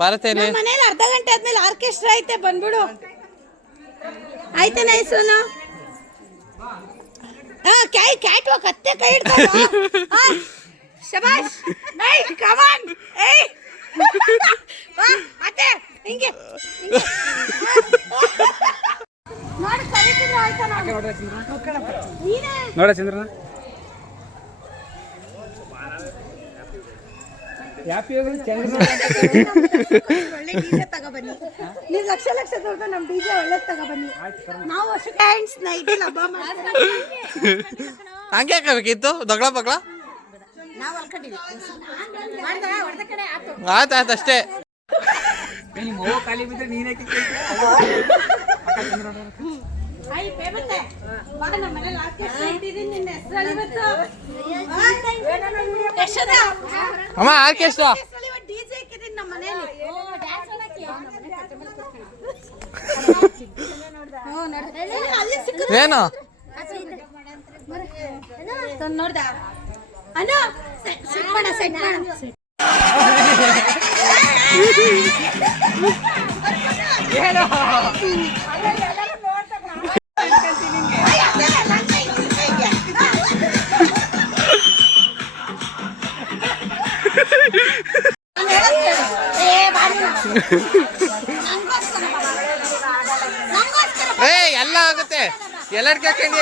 ಭಾರತೇಲಿ ಮನೇಲಿ ಅರ್ಧ ಗಂಟೆ ಆದ್ಮೇಲೆ ಆರ್ಕೆಸ್ಟ್ರಾ ಐತೆ ಬಂದ್ಬಿಡು ಆಯ್ತಾನೆ ಸೋನು ಕ್ಯಾಟ್ ವಾಕ್ ಅತ್ತೆ ಕೈ ಹಿಡ್ಕೊಂಡು ಶಬಾಷ್ ಏಯ್ ಕಮ್ ಆನ್ ಏಯ್ ಅತ್ತೆ ಹಿಂಗೆ ನೋಡಿ ಕರೀತಿದ್ರು ಆಯ್ತಾ ನೋಡ ಚಂದ್ರನ ಒಳ್ಳೆ ಡಿಜೆ ತಗೊಬನ್ನಿ ನೀವು ಲಕ್ಷ ದುಡ್ಡು ನಮ್ಮ ಡಿಜೆ ಒಳ್ಳೆ ತಗೊಬನ್ನಿ ನಾವು ಫ್ರೆಂಡ್ಸ್ ನೈಟ್ ಹಬ್ಬ ಹಂಗೆ ಹಾಕಬೇಕಿತ್ತು ದೊಗ್ಳ ಬಗ್ಳ ನಾವು ಅಲ್ಕೊಂಡಿವಿ ಆಯ್ತು ಆಯ್ತು ಅಷ್ಟೇ ಖಾಲಿ ಬಿದ್ರೆ ನೀನೇ ಹಾಯ್ ಪೇಮಂತೆ ಬಾ ನಮ್ಮ ಮನೆಯಲ್ಲಿ ಆರ್ಕೆಸ್ಟ್ರಾ ಇಟ್ಟಿದ್ದೀನಿ ನಿನ್ನ ಹೆಸರಲ್ಲಿ ಇವತ್ತು ಯಶೋದ ಅಮ್ಮ ಆರ್ಕೆಸ್ಟ್ರಾ ಇವತ್ತು ಡಿಜೆ ಇಟ್ಟಿದ್ದೀನಿ ನಮ್ಮ ಮನೆಯಲ್ಲಿ ಡ್ಯಾನ್ಸ್ ಮಾಡಕ್ಕೆ ಅಲ್ಲಿ ಸಿಕ್ಕಿದ್ರೆ ಏನು ನೋಡ್ದ ಅಣ್ಣ ಸೆಟ್ ಮಾಡ ಎಲ್ಲ ಆಗುತ್ತೆ ಎಲ್ಲರ ಕೇಳ್ಕೊಂಡು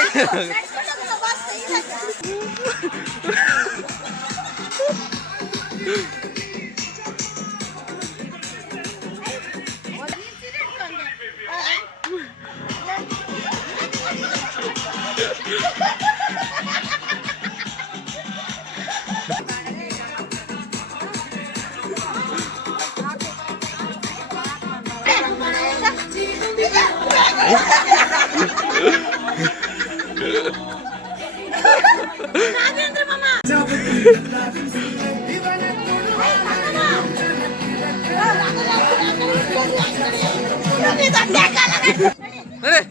ನಾಗೇಂದ್ರ ಮಾಮ Hey!